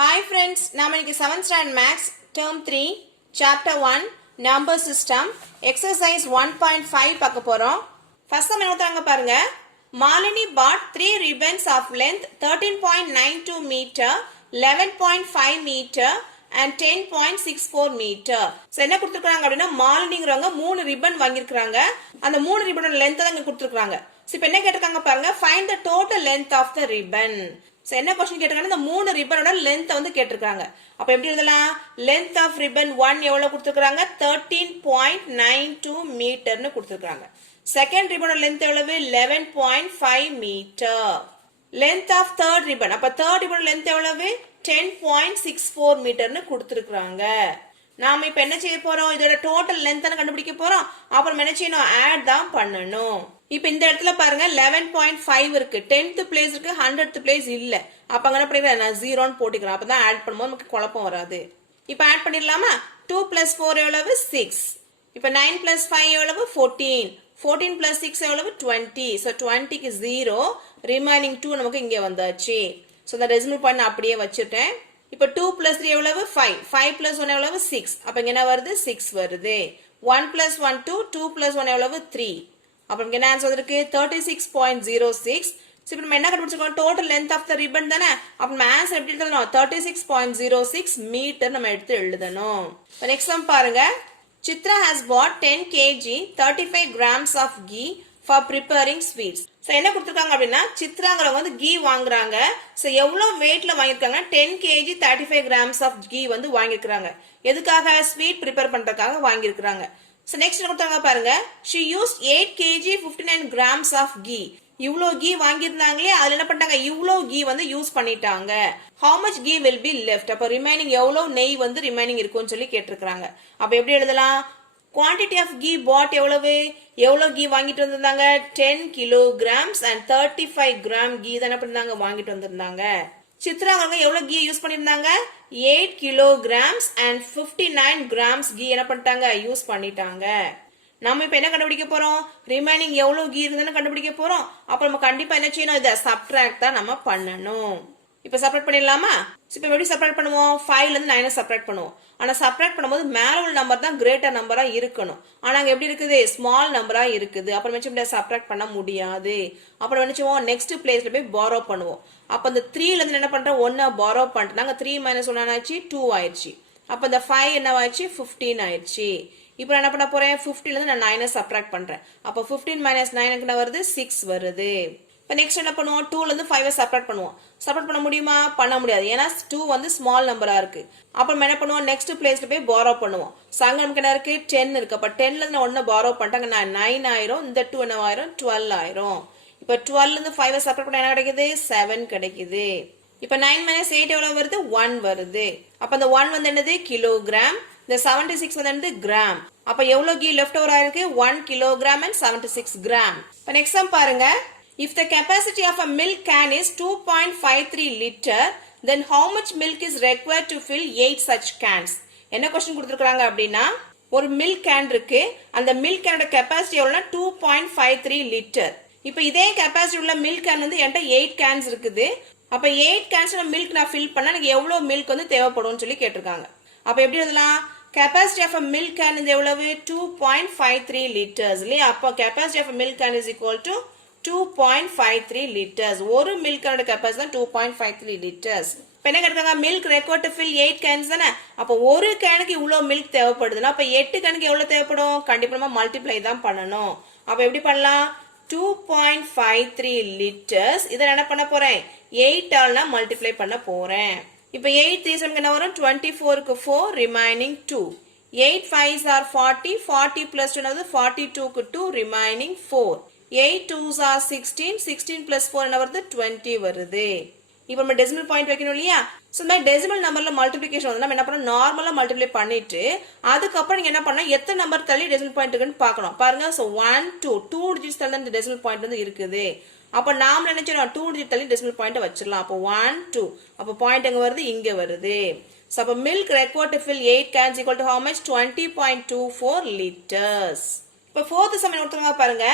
Hi friends, நாம இன்னைக்கு 7th standard maths term 3 chapter 1 number system exercise 1.5 பார்க்க போறோம். First நம்ம என்ன கொடுத்தாங்க பாருங்க. Malini bought 3 ribbons of length 13.92 meter, 11.5 meter and 10.64 meter. So என்ன கொடுத்திருக்காங்க அப்படினா மாலினிங்கறவங்க 3 ribbon வாங்கிருக்காங்க. அந்த 3 ribbon length தான் இங்க கொடுத்திருக்காங்க. So இப்போ என்ன கேட்டிருக்காங்க பாருங்க, find the total length of the ribbon. So என்ன क्वेश्चन கேட்டிருக்காங்க, இந்த 3 ரிப்பனோட லெந்த் வந்து கேட்டிருக்காங்க. அப்ப எப்படி எழுதலாம்? length of ribbon 1 எவ்வளவு கொடுத்திருக்காங்க? 13.92 மீட்டர்னு கொடுத்திருக்காங்க. செகண்ட் ரிப்பனோட லெந்த் எவ்வளவு? 11.5 metre. length of third ribbon, அப்ப third ribbon லெந்த் எவ்வளவு? 10.64 மீட்டர்னு கொடுத்திருக்காங்க. நாம இப்ப என்ன செய்ய போறோம்? இதோட டோட்டல் லெந்த் கண்டுபிடிக்க போறோம். அப்புறம் என்ன செய்யணும்? ஆட் தான் பண்ணணும். இப்ப இந்த இடத்துல பாருங்க 11.5 இருக்கு. 10th பிளேஸ் இருக்கு, 100th பிளேஸ் இல்ல. அப்ப அங்க என்ன பண்ணிக்கிறேன்? நான் 0ன்னு போட்டுக்கிறேன். அப்பதான் ஆட் பண்ணும்போது நமக்கு குழப்பம் வராது. இப்ப ஆட் பண்ணிடலாமா? 2 plus 4 எவ்வளவு? 6. இப்ப 9 plus 5 எவ்வளவு? 14. 14 plus 6 எவ்வளவு? 20. So 20க்கு 0, ரிமைனிங் 2 நமக்கு இங்க வந்தாச்சு. So இந்த டெசிமல் பாயிண்ட் அப்படியே வச்சிட்டேன். இப்ப 2 plus 3 எவ்வளவு? 5. 5 plus 1 எவ்வளவு? 6. அப்ப இங்க என்ன வருது? 6 வருது. 1 plus 1 2, 2 plus 1 எவ்வளவு? 3. அப்ப இங்க என்ன ஆன்சர் இருக்கு? 36.06. சோ இப்போ நம்ம என்ன கண்டுபிடிச்சிருக்கோம்? Total length of the ribbon தானே. அப்ப நம்ம ஆன்சர் எப்படி எழுதணும்? 36.06 மீட்டர் நம்ம எடுத்து எழுதணும். இப்போ நெக்ஸ்ட் சம் பாருங்க. Chitra has bought 10 kg 35 grams of ghee for preparing sweets. So என்ன கொடுத்திருக்காங்க அப்படினா சித்ராங்கறவங்க வந்து கீ வாங்குறாங்க. சோ எவ்வளவு வெயிட்ல வாங்கிருக்காங்க? 10 kg 35 grams of ghee வந்து வாங்கிருக்காங்க. எதுக்காக? ஸ்வீட் ப்ரிப்பேர் பண்றதுக்காக வாங்கிருக்காங்க. So next என்ன கொடுத்தாங்க பாருங்க. She used 8 kg 59 grams of ghee. இவ்ளோ கீ வாங்கிருந்தாங்களே, அதுல என்ன பண்ணிட்டாங்க? இவ்ளோ கீ வந்து யூஸ் பண்ணிட்டாங்க. How much ghee will be left? அப்ப ரிமைனிங் எவ்வளவு நெய் வந்து ரிமைனிங் இருக்கும்னு சொல்லி கேட்டிருக்காங்க. அப்ப எப்படி எழுதலாம்? Quantity of ghee bought எவ்வளவு? எவ்வளவு கீ வாங்கிட்டு வந்திருந்தாங்க? 10 kilograms and 35 gram ghee தான் என்ன பண்ணிருந்தாங்க? வாங்கிட்டு வந்திருந்தாங்க. சித்ராங்க எவ்வளவு கீ யூஸ் பண்ணிருந்தாங்க? 8 kilograms and 59 grams ghee என்ன பண்ணிட்டாங்க? யூஸ் பண்ணிட்டாங்க. நாம இப்ப என்ன கண்டுபிடிக்க போறோம்? ரிமைனிங் எவ்வளவு கீ இருந்ததுன்னு கண்டுபிடிக்க போறோம். அப்ப நம்ம கண்டிப்பா என்ன செய்யணும்? இத சப்ட்ராக்ட் தான் நம்ம பண்ணணும். இப்ப செப்பரேட் பண்ணிடலாமா? இப்ப எப்படி செப்பரேட் பண்ணுவோம்? 5ல இருந்து 9 செப்பரேட் பண்ணுவோம். ஆனா செப்பரேட் பண்ணும்போது மேல உள்ள நம்பர் தான் கிரேட்டர் நம்பரா இருக்கணும். ஆனா அங்க எப்படி இருக்குது? ஸ்மால் நம்பரா இருக்குது. அப்புறம் என்ன செப்பரேட் பண்ண முடியாது. அப்புறம் என்ன செய்வோம்? நெக்ஸ்ட் பிளேஸ்ல போய் borrow பண்ணுவோம். அப்ப இந்த 3ல இருந்து என்ன பண்றோம்? 1 borrow பண்ணிட்டாங்க. 3 minus 1 ஆச்சு 2 ஆயிடுச்சு. அப்ப இந்த 5 என்ன ஆயிடுச்சு? 15 ஆயிடுச்சு. இப்போ என்ன பண்ண போறேன்? 15ல இருந்து நான் 9 சப்ட்ராக்ட் பண்றேன். அப்ப 15 minus 9 என்ன வருது? 6 வருது. இப்போ நெக்ஸ்ட் என்ன பண்ணுவோம்? 2ல இருந்து 5 செப்பரேட் பண்ணுவோம். செப்பரேட் பண்ண முடியுமா? பண்ண முடியாது. ஏன்னா 2 வந்து ஸ்மால் நம்பரா இருக்கு. அப்புறம் என்ன பண்ணுவோம்? நெக்ஸ்ட் பிளேஸ்ல போய் borrow பண்ணுவோம். சோ அங்க நமக்கு என்ன இருக்கு? 10 இருக்கு. அப்ப 10ல இருந்து 1 borrow பண்ணிட்டாங்க. 9 ஆயிரும். இந்த 2 என்ன ஆயிரும்? 12 ஆயிரும். இப்போ 12ல இருந்து 5 செப்பரேட் பண்ணா என்ன கிடைக்குது? 7 கிடைக்குது. இப்போ 9 minus 8 எவ்வளவு வருது? 1 வருது. அப்ப அந்த 1 வந்து என்னது? கிலோகிராம். இந்த 76 வந்து என்னது? கிராம். அப்ப எவ்வளவு கீ லெஃப்ட் ஓவர் ஆயிருக்கு? 1 kilogram and 76 gram. இப்போ நெக்ஸ்ட் சம் பாருங்க. If the capacity of a milk can is 2.53 liter, then how much milk is required to fill 8 such cans? என்ன क्वेश्चन கொடுத்திருக்காங்க அப்படினா, ஒரு milk can இருக்கு. அந்த milk canோட capacity எவ்வளவுனா 2.53 liter. இப்போ இதே capacity உள்ள milk can வந்து என்கிட்ட 8 cans இருக்குது. அப்ப 8 cans milk நான் fill பண்ணா எனக்கு எவ்வளவு milk வந்து தேவைப்படும்னு சொல்லி கேட்டிருக்காங்க. அப்ப எப்படி எழுதலாம்? Capacity of a milk can is எவ்வளவு? 2.53 liters. இல்லையா? அப்ப capacity of a milk can is equal to 2.53 liters. ஒரு milk canோட capacity தான் 2.53 liters. இப்ப என்ன கேட்டிருக்காங்க? milk required to fill 8 cans தானே. அப்ப ஒரு கேனுக்கு இவ்வளவு milk தேவைப்படுதுன்னா அப்ப 8 கேனுக்கு எவ்வளவு தேவைப்படும்? கண்டிப்பா நம்ம மல்டிப்ளை தான் பண்ணணும். அப்ப எப்படி பண்ணலாம்? 2.53 liters. இத என்ன பண்ண போறேன்? 8 ஆல் நான் மல்டிப்ளை பண்ண போறேன். இப்ப 8 3 நமக்கு என்ன வரும்? 24க்கு 4, remaining 2. 8 5s are 40, 40 plus 2 என்னது? 42க்கு 2, remaining 4. 8 2s are 16, 16 plus 4 என்ன வருது? 20 வருது. இப்போ நம்ம டெசிமல் பாயிண்ட் வைக்கணும் இல்லையா? சோ இந்த டெசிமல் நம்பர்ல மல்டிப்ளிகேஷன் வந்து நம்ம என்ன பண்ணோம்? நார்மலா மல்டிப்ளை பண்ணிட்டு அதுக்கு அப்புறம் நீங்க என்ன பண்ணா எத்தனை நம்பர் தள்ளி டெசிமல் பாயிண்ட் இருக்குன்னு பார்க்கணும். பாருங்க. சோ 1 2 டிஜிட்ஸ் தள்ளி இந்த டெசிமல் பாயிண்ட் வந்து இருக்குது. அப்ப நாம என்ன செய்யணும்? 2 டிஜிட் தள்ளி டெசிமல் பாயிண்ட் வச்சிரலாம். அப்ப 1 2. அப்ப பாயிண்ட் எங்க வருது? இங்க வருது. சோ அப்ப milk required to fill 8 cans equal to how much? 20.24 liters. இப்ப fourth சம் என்ன கொடுத்திருக்காங்க பாருங்க.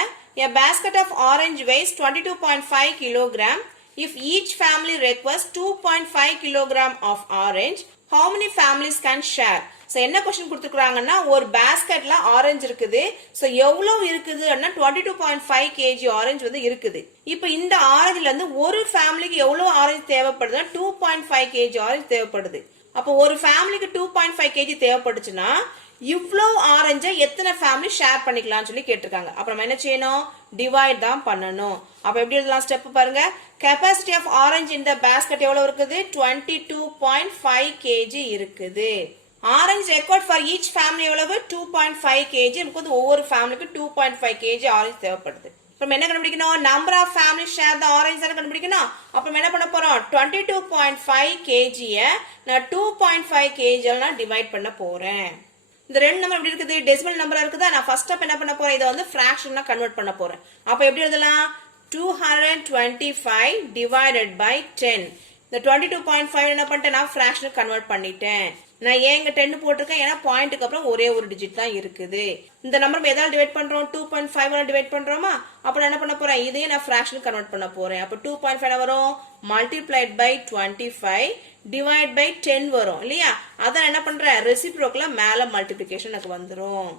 A basket of orange weighs 22.5 kilogram. if each family requires 2.5 kilogram of orange, how many families can share? So என்ன question கொடுத்துருக்காங்கன்னா ஒரு பாஸ்கெட்ல orange இருக்குது. So எவ்வளவு இருக்குது அப்படின்னா 22.5 kg ஆரஞ்சு வந்து இருக்குது. இப்போ இந்த ஆரஞ்சுல இருந்து ஒரு ஃபேமிலிக்கு எவ்வளவு ஆரஞ்சு தேவைப்படுதுன்னா 2.5 kg ஆரஞ்சு தேவைப்படுது. அப்போ ஒரு ஃபேமிலிக்கு 2.5 kg தேவைப்படுச்சுன்னா இவ்வளோ ஆரஞ்சை எத்தனை ஃபேமிலி ஷேர் பண்ணிக்கலாம்னு சொல்லி கேட்டிருக்காங்க. அப்புறம் என்ன செய்யணும்? டிவைட் தான் பண்ணணும். அப்போ எப்படி எழுதலாம்? ஸ்டெப் பாருங்க. கெப்பாசிட்டி ஆஃப் ஆரஞ்சு இந்த பேஸ்கெட் எவ்வளவு இருக்குது? 22.5 kg இருக்குது. Orange record for each family எவ்வளவு? 2.5 kg. நமக்கு வந்து ஒவ்வொரு ஃபேமிலிக்கு 2.5 kg ஆரஞ்சு தேவைப்படுது. அப்புறம் என்ன கண்டுபிடிக்கணும்? Number of family share the orange தானே கண்டுபிடிக்கணும். அப்புறம் என்ன பண்ண போறோம்? 22.5 kg நான் 2.5 kg நான் டிவைட் பண்ண போறேன். இந்த ரெண்டு நம்பர் எப்படி இருக்குது? டெசிமல் நம்பரா இருக்குதா? நான் ஃபர்ஸ்ட் ஸ்டெப் என்ன பண்ண போறேன்? இதை வந்து ஃபிராக்ஷனா கன்வெர்ட் பண்ண போறேன். அப்ப எப்படி எழுதலாம்? 225 டிவைடட் பை 10. இந்த 22.5 என்ன பண்ணிட்டேன்? நான் ஃபிராக்ஷனுக்கு கன்வெர்ட் பண்ணிட்டேன். நான் ஏன் இங்க 10 போட்டிருக்கேன்? ஏன்னா பாயிண்ட்டுக்கு அப்புறம் ஒரே ஒரு டிஜிட் தான் இருக்குது. இந்த நம்பர் எதாவது டிவைட் பண்றோம்? 2.5 டிவைட் பண்றோமா? அப்ப நான் என்ன பண்ண போறேன்? இதையும் நான் ஃபிராக்ஷனுக்கு கன்வெர்ட் பண்ண போறேன். அப்ப 2.5 வரும், மல்டிப்ளைட் பை 25 டிவைட் பை 10 வரும் இல்லையா? அதான் என்ன பண்றேன்? ரெசிப்ரோக்ல மேல மல்டிபிளிகேஷன் எனக்கு வந்துரும்.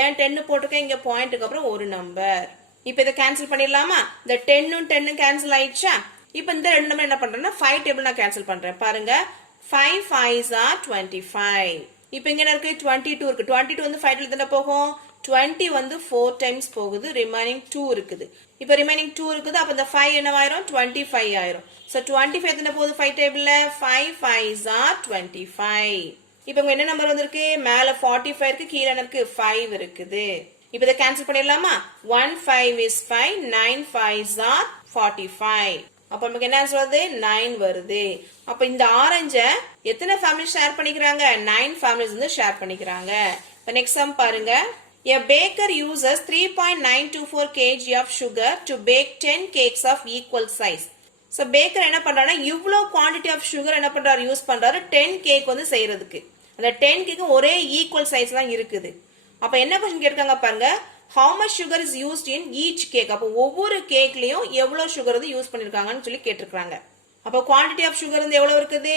ஏன் 10 போட்டிருக்கேன்? இங்க பாயிண்ட்டுக்கு அப்புறம் ஒரு நம்பர். இப்ப இதை கேன்சல் பண்ணிடலாமா? இந்த 10 கேன்சல் ஆயிடுச்சா? இப்ப இந்த ரெண்டு நம்பர் என்ன பண்றேன்னா 5 டேபிள் நான் கேன்சல் பண்றேன். பாருங்க, 5 5s are 25. இப்போ இங்க என்ன இருக்கு? 22 இருக்கு. 22 வந்து 5 டேபிள் தான போகும். 20 வந்து 4 டைம்ஸ் போகுது. ரிமைனிங் 2 இருக்குது. இப்போ ரிமைனிங் 2 இருக்குது. அப்ப இந்த 5 என்னவாயிரும்? 25 ஆயிரும். சோ 25 எத்தனை போகுது 5 டேபிள்ல? 5 5s are 25. இப்போ இங்க என்ன நம்பர் வந்திருக்கு? மேல 45 இருக்கு, கீழ இருக்கு 5 இருக்குது. இப்போ இத கேன்சல் பண்ணிடலாமா? 1 5 is 5, 9 5s are 45. அப்ப நமக்கு என்ன ஆன்சர் வருது? 9 வருது. அப்ப இந்த ஆரஞ்ச எத்தனை ஃபேமிலி ஷேர் பண்ணிக்கிறாங்க? 9 ஃபேமிலிஸ் வந்து ஷேர் பண்ணிக்கிறாங்க. இப்ப நெக்ஸ்ட் சம் பாருங்க. A baker uses 3.924 kg of sugar to bake 10 cakes of equal size. So baker என்ன பண்றாருன்னா இவ்ளோ quantity of sugar என்ன பண்றாரு? யூஸ் பண்றாரு 10 கேக் வந்து செய்யறதுக்கு. அந்த 10 கேக் ஒரே ஈக்குவல் சைஸ் தான் இருக்குது. அப்ப என்ன क्वेश्चन கேட்காங்க பாருங்க. How much sugar is used in each cake? அப்ப ஒவ்வொரு கேக்லயும் எவ்வளவு சுகர் வந்து யூஸ் பண்ணிருக்காங்கன்னு சொல்லி கேட்டிருக்காங்க. அப்ப quantity of sugar வந்து எவ்வளவு இருக்குது?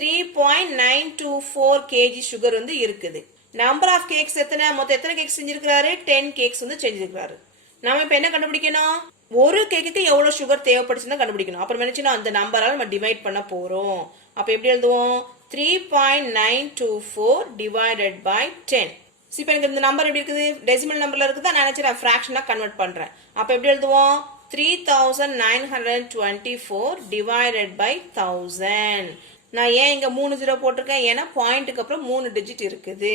3.924 kg சுகர் வந்து இருக்குது. நம்பர் ஆஃப் கேக்ஸ் எத்தனை? மொத்தம் எத்தனை கேக்ஸ் செஞ்சிருக்காரு? 10 கேக்ஸ் வந்து செஞ்சிருக்காரு. நாம இப்ப என்ன கண்டுபிடிக்கணும்? ஒரு கேக்குக்கு எவ்வளவு சுகர் தேவைப்படுச்சுன்னு கண்டுபிடிக்கணும். அப்புறம் என்ன அந்த நம்பரால நம்ம டிவைட் பண்ண போறோம். அப்ப எப்படி எழுதுவோம்? 3.924 divided by 10. இப்போ எனக்கு இந்த நம்பர் எப்படி இருக்குது? டெசிமல் நம்பர்ல இருக்குதா? நான் நினைச்சேன் ஃபிராக்ஷனா கன்வெர்ட் பண்றேன். அப்ப எப்படி எழுதுவோம்? 3924 divided by 1000. நான் ஏன் இங்க 3 0 போட்டிருக்கேன்? ஏன்னா பாயிண்ட்டுக்கு அப்புறம் 3 டிஜிட் இருக்குது.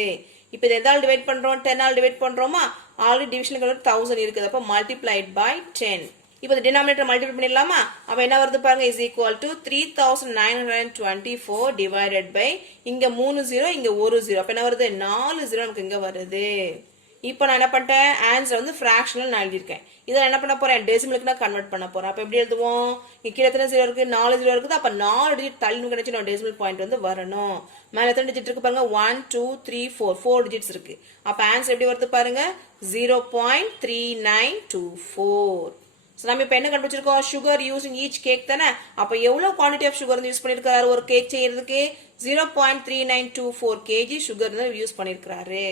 இப்போ இதை எதால டிவைட் பண்றோம்? 10 ஆல் டிவைட் பண்றோமா? ஆல்ரெடி டிவிஷனுக்கு 1000 இருக்குது. அப்ப மல்டிப்ளைட் பை 10. இப்போ இந்த டினாமினேட்டர் மல்டிப்ளை பண்ணிடலாமா? அப்ப என்ன வருது பாருங்க? Is equal to 3924 divided by இங்க 3 0 இங்க 1 0. அப்ப என்ன வருது? 4 0 நமக்கு இங்க வருது. இப்போ நான் என்ன பண்ணிட்டேன்? ஆன்சர் வந்து ஃபிராக்ஷனல் நான் எழுதியிருக்கேன். இதை என்ன பண்ண போறேன்? டெசிமலுக்கு நான் கன்வெர்ட் பண்ண போறேன். அப்ப எப்படி எழுதுவோம்? இங்க கீழே எத்தனை 0 இருக்கு? 4 0 இருக்குது. அப்ப 4 டிஜிட் தள்ளி கிடைச்சு நம்ம டெசிமல் பாயிண்ட் வந்து வரணும். மேல எத்தனை டிஜிட் இருக்கு பாருங்க? 1 2 3 4 டிஜிட்ஸ் இருக்கு. அப்ப ஆன்சர் எப்படி வருது பாருங்க? 0.3924. நம்ம இப்ப என்ன கண்டுபிடிச்சிருக்கோம்? Sugar use in each cake தானே. அப்ப எவ்வளவு குவாண்டிட்டி ஆஃப் சுகர் யூஸ் பண்ணிருக்காரு ஒரு கேக் செய்யறதுக்கு? 0.3924 kg சுகர் யூஸ் பண்ணிருக்காரு.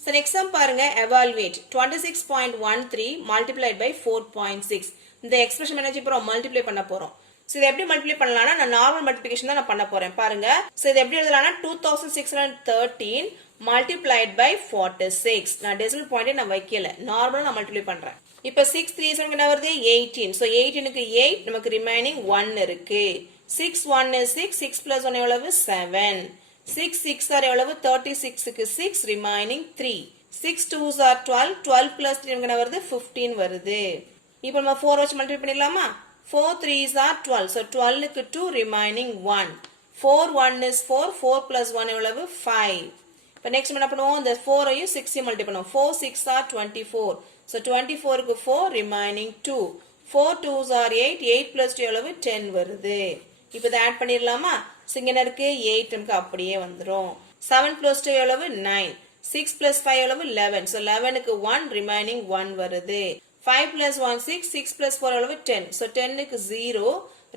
So next sum பாருங்க. evaluate 26.13 multiplied by 4.6. இந்த எக்ஸ்பிரஷன் என்ன செய்ய போறோம்? மல்டிப்ளை பண்ண போறோம். சோ இதை எப்படி மல்டிப்ளை பண்ணலாம்னா நான் நார்மல் மல்டிப்ளிகேஷன் தான் நான் பண்ண போறேன். பாருங்க. சோ இதை எப்படி எழுதலாம்னா 2613 multiplied by 46. நான் டெசிமல் பாயிண்ட் நான் வைக்கல. நார்மலா நான் மல்டிப்ளை பண்றேன். இப்ப 6 3 7 என்ன வருது? 18. சோ 18க்கு 8 நமக்கு ரிமைனிங் 1 இருக்கு. 6 1 is 6, 6 plus 1 எவ்வளவு? 7. 6 6 are எவ்வளவு? 36க்கு 6 ரிமைனிங் 3. 6 2s are 12, 12 plus 3 என்ன வருது? 15 வருது. இப்போ நம்ம 4 வச்சு மல்டிப்ளை பண்ணிடலாமா? 4 3s are 12. So 12க்கு 2 remaining 1. 4 1 is 4, 4 plus 1 எவ்வளவு? 5. இப்போ நெக்ஸ்ட் என்ன பண்ணுவோம்? இந்த 4 ஐயும் 6 ஐயும் மல்டிப்ளை பண்ணுவோம். 4 6 are 24. So 24க்கு 4 remaining 2. 4 2s are 8. 8 plus 2 எவ்வளவு? 10 வருது. இப்போ இதை ஆட் பண்ணிடலாமா? இங்க என்ன இருக்கு? 8 நமக்கு அப்படியே வந்துரும். 7 plus 2 எவ்வளவு? 9. 6 plus 5 எவ்வளவு? 11. So 11க்கு 1 remaining 1 வருது. 5 plus 1 6, 6 plus 4 எவ்வளவு? 10. So 10க்கு 0,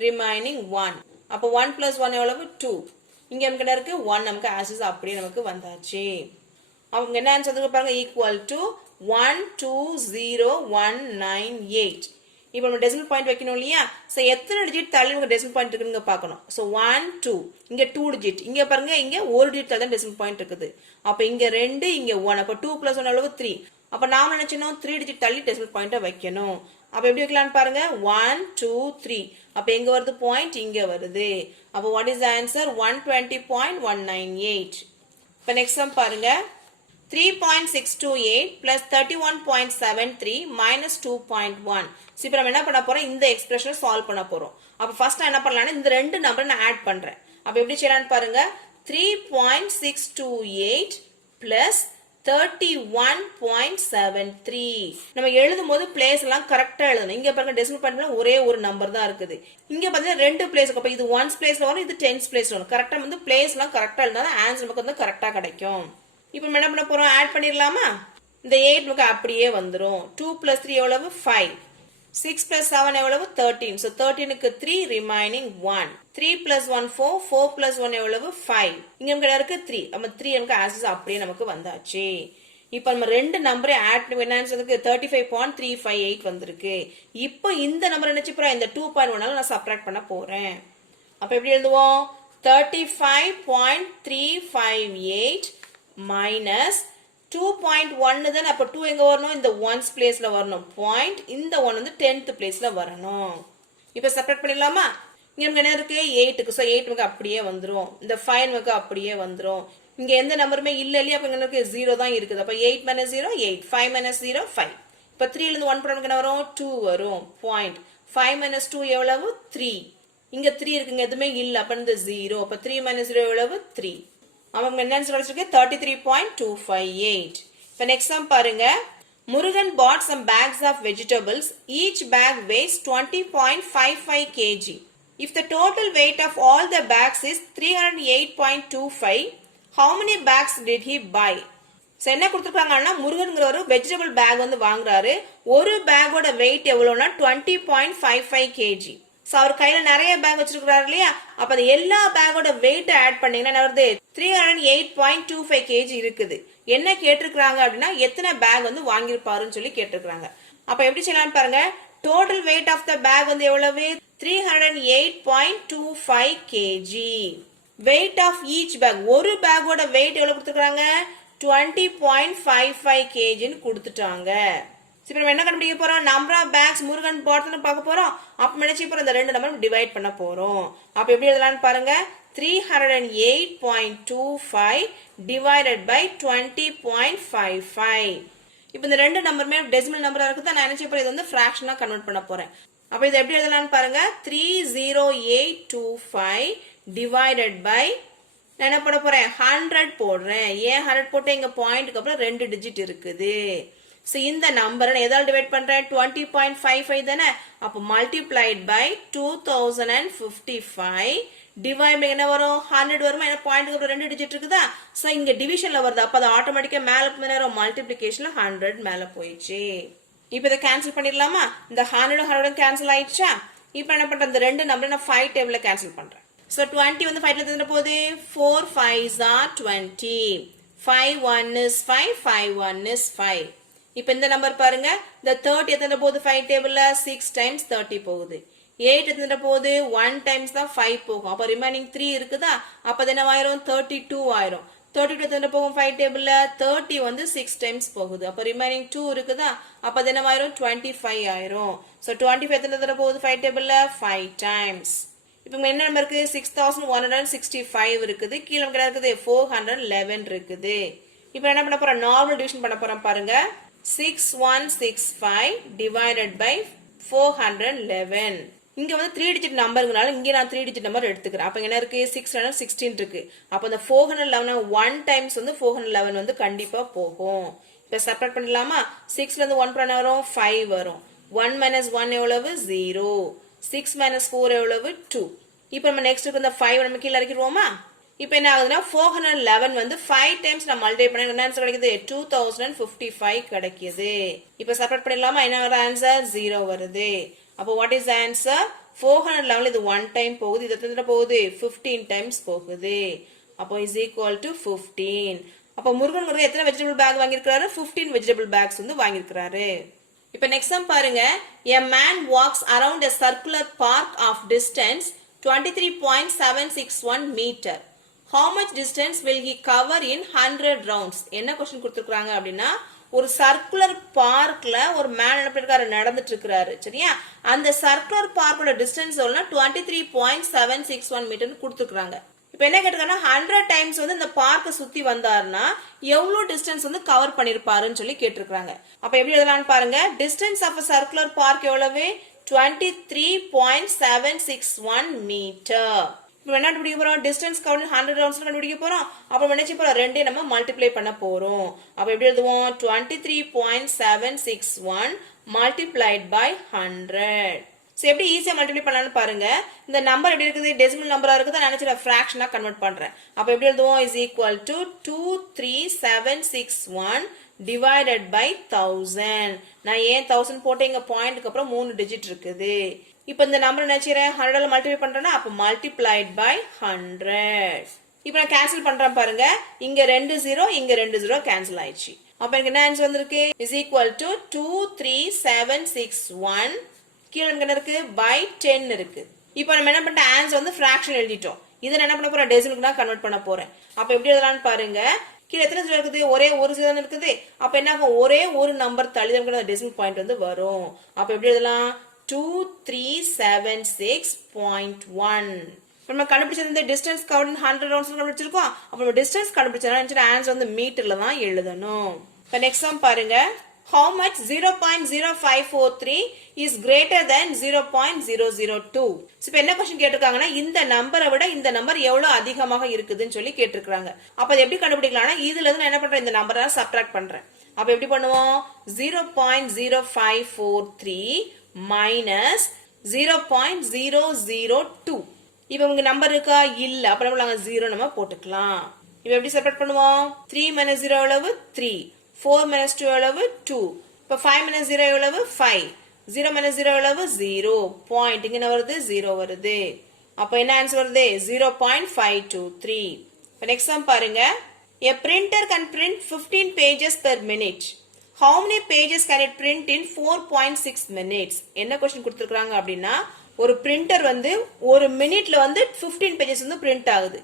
remaining 1. அப்போ 1 plus 1 எவ்வளவு 2. இங்க நமக்கு என்ன இருக்கு 1 நமக்கு as is அப்படியே நமக்கு வந்தாச்சு. அவங்க என்ன ஆன்சர் பாருங்க equal to 120198. இப்போ நம்ம டெசிமல் பாயிண்ட் வைக்கணும் இல்லையா? ஸோ எத்தனை டிஜிட் தள்ளி உங்க டெசிமல் பாயிண்ட் இருக்குன்னு பார்க்கணும். ஸோ 1 2 இங்க 2 டிஜிட், இங்க பாருங்க இங்க ஒரு டிஜிட் தள்ளி தான் டெசிமல் பாயிண்ட் இருக்குது. அப்போ இங்க 2 இங்க 1, அப்போ 2 plus 1 எவ்வளவு 3. அப்போ நாம நினைச்சோம் 3 டிஜிட் தள்ளி டெசிமல் பாயிண்ட்டை வைக்கணும். அப்போ எப்படி வைக்கலாம்னு பாருங்க 1 2 3. அப்போ எங்க வருது பாயிண்ட் இங்க வருது. அப்போ வாட் இஸ் ஆன்சர் 120.198. இப்போ நெக்ஸ்ட் சம் பாருங்க 3.628 plus 31.73 minus 2.1. இப்போ நம்ம என்ன பண்ண போறோம் இந்த எக்ஸ்பிரஷனை சால்வ் பண்ண போறோம். அப்ப ஃபர்ஸ்ட் நான் என்ன பண்ணலாம்னா இந்த ரெண்டு நம்பரை நான் ஆட் பண்றேன். அப்ப எப்படி செய்யலாம்னு பாருங்க 3.628 plus 31.73. நம்ம எழுதும்போது பிளேஸ் எல்லாம் கரெக்டா எழுதணும். இங்க பாருங்க டெசிமல் பாயிண்ட்ல ஒரே ஒரு நம்பர் தான் இருக்குது. இங்க பாத்தீங்கன்னா ரெண்டு பிளேஸ், அப்ப இது 1s பிளேஸ்ல வரும், இது 10s பிளேஸ்ல வரும். கரெக்டா வந்து பிளேஸ் எல்லாம் கரெக்டா எழுதினா தான் ஆன்சர் நமக்கு வந்து கரெக்டா கிடைக்கும். இப்போ நம்ம என்ன பண்ண போறோம் ஆட் பண்ணிரலாமா? இந்த 8 நமக்கு அப்படியே வந்துரும். 2 plus 3 எவ்வளவு 5. 6 plus 7 எவ்வளவு 13. So 13க்கு 3 remaining 1. 3 plus 1 4, 4 plus 1 எவ்வளவு 5. இங்க நமக்கு இருக்கு 3. நம்ம 3 நமக்கு as is அப்படியே நமக்கு வந்தாச்சு. இப்போ நம்ம ரெண்டு நம்பரை ஆட் பண்ணி என்ன ஆன்சருக்கு 35.358 வந்திருக்கு. இப்போ இந்த நம்பர் என்னச்சு போறோம் இந்த 2.1 நான் சப்ட்ராக்ட் பண்ண போறேன். அப்ப எப்படி எழுதுவோம் 35.358 minus 2.1 then அப்ப 2 எங்க வரணும் இந்த 1s பிளேஸ்ல வரணும். பாயிண்ட் இந்த 1 வந்து 10th பிளேஸ்ல வரணும். இப்போ செப்பரேட் பண்ணிடலாமா? இங்க நமக்கு என்ன இருக்கு 8க்கு. சோ 8 நமக்கு அப்படியே வந்துரும். இந்த 5 நமக்கு அப்படியே வந்துரும். இங்க எந்த நம்பருமே இல்ல இல்லையா? அப்ப நமக்கு 0 தான் இருக்குது. அப்ப 8 minus 0 8, 5 minus 0 5. இப்ப 3 ல இருந்து 1 போட நமக்கு என்ன வரும் 2 வரும். பாயிண்ட் 5 minus 2 எவ்வளவு 3. இங்க 3 இருக்குங்க எதுமே இல்ல. அப்ப இந்த 0. அப்ப 3 minus 0 எவ்வளவு 3. அவங்க என்ன ஆன்சர் கிடைச்சிருக்கு 33.258. இப்போ நெக்ஸ்ட் சம் பாருங்க Murugan bought some bags of vegetables. Each bag weighs 20.55 kg. If the total weight of all the bags is 308.25, how many bags did he buy? So என்ன கொடுத்திருக்காங்கன்னா முருகன்ங்கற ஒரு வெஜிடபிள் பேக் வந்து வாங்குறாரு. ஒரு பேக்கோட weight எவ்வளவுனா 20.55 kg. சோ அவர் கையில நிறைய back வச்சிருக்காரு இல்லையா? அப்ப அந்த எல்லா பேக்கோட weight ஆட் பண்ணீங்கன்னா என்ன வருது 308.25 kg இருக்குது. என்ன கேட்டிருக்காங்க அப்படினா எத்தனை பேக் வந்து வாங்கி இருப்பாருன்னு சொல்லி கேட்டிருக்காங்க. அப்ப எப்படி செய்யலாம் பாருங்க total weight of the bag வந்து எவ்வளவு 308.25 kg. weight of each bag ஒரு பேக்கோட weight எவ்வளவு கொடுத்திருக்காங்க 20.55 kg ன்னு கொடுத்துட்டாங்க. இப்போ நம்ம என்ன கண்டுபிடிக்க போறோம் நம்பர் ஆஃப் பேக்ஸ் முருகன் bought-னு பார்க்க போறோம். அப்ப நினைச்சு போற இந்த ரெண்டு நம்பர் டிவைட் பண்ண போறோம். அப்ப எப்படி எழுதலாம்னு பாருங்க 308.25 divided by 20.55. இப்போ இந்த ரெண்டு நம்பருமே டெசிமல் நம்பரா இருக்குது. நான் நினைச்சு போற இது வந்து ஃபிராக்ஷனா கன்வர்ட் பண்ண போறேன். அப்ப இது எப்படி எழுதலாம்னு பாருங்க 30825 divided by நான் என்ன பண்ண போறேன் 100 போடுறேன். ஏன் 100 போட்டு இங்க பாயிண்ட்க்கு அப்புறம் ரெண்டு டிஜிட் இருக்குது. So இந்த நம்பரை எதால டிவைட் பண்றேன் 20.55 தானே? அப்ப multiplied by 2055 divide by என்ன வரும் 100 வருமா? என்ன பாயிண்ட்க்கு அப்புறம் ரெண்டு டிஜிட் இருக்குதா? சோ இங்க டிவிஷன்ல வருது. அப்ப அது ஆட்டோமேட்டிக்கா மேல போயிரும் மல்டிப்ளிகேஷன்ல 100 மேல போயிடுச்சு. இப்போ இத கேன்சல் பண்ணிரலாமா? இந்த 100 100 கேன்சல் ஆயிடுச்சா? இப்போ என்ன பண்றேன் இந்த ரெண்டு நம்பரை நான் 5 டேபிள்ல கேன்சல் பண்றேன். சோ 20 வந்து 5ல எத்தனை போகுது 4 5s are 20. 5 1 is 5, 5 1 is 5. இப்போ இந்த நம்பர் பாருங்க இந்த 30 எத்தனை போகுது 5 டேபிள்ல 6 times 30 போகுது. 8 எத்தனை போகுது 1 times தான் 5 போகும். அப்ப ரிமைனிங் 3 இருக்குதா? அப்ப அது என்ன ஆயிரும் 32 ஆயிரும். 32 எத்தனை போகும் 5 டேபிள்ல 30 வந்து 6 times போகுது. அப்ப ரிமைனிங் 2 இருக்குதா? அப்ப அது என்ன ஆயிரும் 25 ஆயிரும். சோ 25 எத்தனை தடவை போகுது 5 டேபிள்ல 5 times. இப்போ என்ன நம்பர் இருக்கு 6165 இருக்குது. கீழ நமக்கு இருக்குது 411 இருக்குது. இப்போ என்ன பண்ண போறோம் நார்மல் டிவிஷன் பண்ண போறோம் பாருங்க 6165 divided by 411. இங்க வந்து 3 டிஜிட் நம்பர்ங்கனால இங்க நான் 3 டிஜிட் நம்பர் எடுத்துக்கிறேன். அப்ப என்ன இருக்கு 616 இருக்கு. அப்ப அந்த 411 1 டைம்ஸ் வந்து 411 வந்து கண்டிப்பா போகும். இப்ப செப்பரேட் பண்ணலாமா? 6ல இருந்து 1 பண்ண வரும் 5 வரும். 1 minus 1 எவ்வளவு 0. 6 minus 4 எவ்வளவு 2. இப்போ நம்ம நெக்ஸ்ட் இந்த 5 நம்ம கீழ இறக்கிடுவோமா? இப்போ என்ன ஆகுதுன்னா 411 வந்து 5 டைம்ஸ் நான் மல்டிப்ளை பண்ணா என்ன ஆன்சர் கிடைக்குது 2055 கிடைக்குது. இப்போ செப்பரேட் பண்ணிடலாமா? என்ன வர ஆன்சர் 0 வருது. அப்போ வாட் இஸ் ஆன்சர் 411 இது 1 டைம் போகுது, இது எத்தனை போகுது 15 டைம்ஸ் போகுது. அப்போ இஸ் ஈக்குவல் டு 15. அப்போ முருகன் முருகன் எத்தனை வெஜிடபிள் பேக் வாங்கியிருக்காரு? 15 வெஜிடபிள் பேக்ஸ் வந்து வாங்கியிருக்காரு. இப்போ நெக்ஸ்ட் சம் பாருங்க. A man walks around a circular park of distance 23.761 meter. How much distance will he cover in 100 rounds? என்ன क्वेश्चन கொடுத்திருக்காங்க அப்படினா ஒரு சர்க்குலர் பார்க்ல ஒரு மேன் என்ன பண்ணிருக்காரு நடந்துட்டு இருக்காரு. சரியா? அந்த சர்க்குலர் பார்க்கோட டிஸ்டன்ஸ் எவ்வளவுனா 23.761 மீட்டர்னு கொடுத்திருக்காங்க. இப்போ என்ன கேட்டிருக்காங்கன்னா 100 டைம்ஸ் வந்து இந்த பார்க்க சுத்தி வந்தாருன்னா எவ்வளவு டிஸ்டன்ஸ் வந்து கவர் பண்ணிருப்பாருன்னு சொல்லி கேட்டிருக்காங்க. அப்ப எப்படி எழுதலாம்னு பாருங்க. Distance of a circular park எவ்வளவு? 23.761 மீட்டர். இப்போ என்ன கண்டுபிடிக்க போறோம்? டிஸ்டன்ஸ் கவர் 100 ரவுண்ட்ஸ் கண்டுபிடிக்க போறோம். அப்ப நினைச்சு போறோம் ரெண்டையும் நம்ம மல்டிப்ளை பண்ண போறோம். அப்ப எப்படி எழுதுவோம்? 23.761 multiplied by 100. சோ எப்படி ஈஸியா மல்டிப்ளை பண்ணலாம்னு பாருங்க. இந்த நம்பர் எப்படி இருக்குது? டெசிமல் நம்பரா இருக்குது, நான் நினைச்சற ஃபிராக்ஷனா கன்வர்ட் பண்றேன். அப்ப எப்படி எழுதுவோம்? is equal to 23761 divided by 1000. நான் ஏன் 1000 போட்டேன்? இங்க பாயிண்ட்க்கு அப்புறம் 3 டிஜிட் இருக்குது. இப்போ இந்த நம்பர் நினைச்சறேன் 100 ல மல்டிப்ளை பண்றேனா அப்ப multiplied by 100. இப்போ நான் கேன்சல் பண்றேன் பாருங்க. இங்க 2 0 இங்க 2 0 கேன்சல் ஆயிடுச்சு. அப்ப எனக்கு என்ன ஆன்சர் வந்திருக்கு? is equal to 23761 கீழ என்ன இருக்கு? by 10 இருக்கு. இப்போ நம்ம என்ன பண்ணிட்டோம்? ஆன்சர் வந்து ஃபிராக்ஷன் எழுதிட்டோம். இத என்ன பண்ண போறோம்? டெசிமலுக்கு தான் கன்வர்ட் பண்ண போறேன். அப்ப எப்படி எழுதலாம்னு பாருங்க. கீழ எத்தனை ஜீரோ இருக்குது? ஒரே ஒரு ஜீரோ தான் இருக்குது. அப்ப என்ன ஆகும்? ஒரே ஒரு நம்பர் தள்ளி தான் டெசிமல் பாயிண்ட் வந்து வரும். அப்ப எப்படி எழுதலாம்? 2376.1. நம்ம கண்டுபிடிச்சது இந்த டிஸ்டன்ஸ் கவர்ட் 100 ரவுண்ட்ஸ் கண்டுபிடிச்சிருக்கோம். அப்ப நம்ம டிஸ்டன்ஸ் கண்டுபிடிச்சா ஆன்சர் வந்து மீட்டர்ல தான் எழுதணும். இப்ப நெக்ஸ்ட் சம் பாருங்க. How much 0.0543 is greater than 0.002? இப்போ என்ன क्वेश्चन கேட்டிருக்காங்கன்னா இந்த நம்பரை விட இந்த நம்பர் எவ்வளவு அதிகமாக இருக்குதுன்னு சொல்லி கேட்டிருக்காங்க. அப்ப அது எப்படி கண்டுபிடிக்கலாம்னா இதுல இருந்து நான் என்ன பண்றேன்? இந்த நம்பரை சப்ட்ராக்ட் பண்றேன். அப்ப எப்படி பண்ணுவோம்? 0.0543 minus 0.002. இப்போ உங்க நம்பர் இருக்கா? இல்ல. அப்ப நம்ம 0 நம்ம போட்டுக்கலாம். இப்போ எப்படி செப்பரேட் பண்ணுவோம்? 3 minus 0 எவ்வளவு? 3. 4 minus 2 எவ்வளவு? 2. இப்போ 5 minus 0 எவ்வளவு? 5. 0 minus 0 எவ்வளவு? 0. பாயிண்ட் இங்க என்ன வருது? 0 வருது. அப்ப என்ன ஆன்சர் வருது? 0.523. இப்போ நெக்ஸ்ட் சம் பாருங்க. A printer can print 15 pages per minute. How many pages can it print in 4.6 minutes? என்ன क्वेश्चन கொடுத்திருக்காங்க அப்படினா ஒரு பிரிண்டர் வந்து ஒரு மினிட்ல வந்து 15 பேजेस வந்து பிரிண்ட் ஆகுது.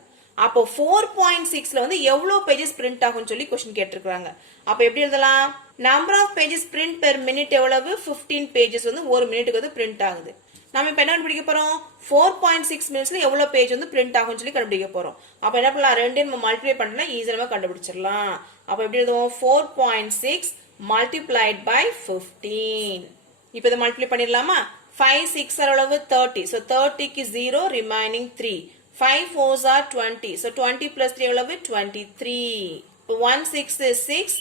அப்போ 4.6ல வந்து எவ்வளவு பேजेस பிரிண்ட் ஆகும்னு சொல்லி क्वेश्चन கேட்டிருக்காங்க. அப்ப எப்படி எழுதலாம்? Number of pages print per minute எவ்வளவு? 15 பேजेस வந்து ஒரு மினிட்டுக்கு வந்து பிரிண்ட் ஆகுது. நாம இப்ப என்ன கண்டுபிடிக்க போறோம்? 4.6 மினிட்ஸ்ல எவ்வளவு பேஜ் வந்து பிரிண்ட் ஆகும்னு சொல்லி கண்டுபிடிக்க போறோம். அப்ப என்ன பண்ணலாம்? ரெண்டையும் நம்ம மல்டிப்ளை பண்ணலாம், ஈஸியா நம்ம கண்டுபிடிச்சிரலாம். அப்ப எப்படி எழுதுவோம்? 4.6 multiplied by 15. இப்போ இத மல்டிப்ளை பண்ணிரலாமா? 5 6 are எவ்வளவு? 30. So 30 க்கு 0 remaining 3. 5 4s are 20. So 20 plus 3 எவ்வளவு? 23. இப்போ 1 6 is 6.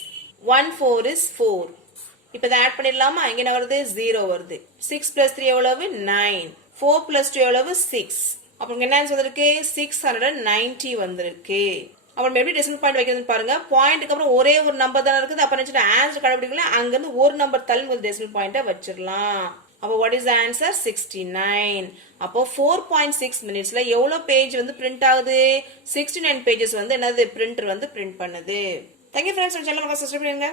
1 4 is 4. இப்போ இத ஆட் பண்ணிரலாமா? இங்க என்ன வருது? 0 வருது. 6 plus 3 எவ்வளவு? 9. 4 plus 2 எவ்வளவு? 6. அப்ப இங்க என்ன ஆன்சர் வந்திருக்கு? 690 வந்திருக்கு. அப்ப எப்படி டெசிமல் பாயிண்ட் வைக்கிறதுன்னு பாருங்க. பாயிண்ட்க்கு அப்புறம் ஒரே ஒரு நம்பர் தான் இருக்குது. அப்ப நினைச்சிட்டு ஆன்சர் கண்டுபிடிக்கலாம். அங்க இருந்து ஒரு நம்பர் தள்ளி ஒரு டெசிமல் பாயிண்ட வச்சிரலாம். அப்ப what is the answer? 69. அப்போ 4.6 மினிட்ஸ்ல எவ்வளவு பேஜ் வந்து பிரிண்ட் ஆகுது? 69 பேजेस வந்து என்னது பிரிண்டர் வந்து பிரிண்ட் பண்ணுது. Thank you friends. நம்ம சேனலை சப்ஸ்கிரைப் பண்ணுங்க.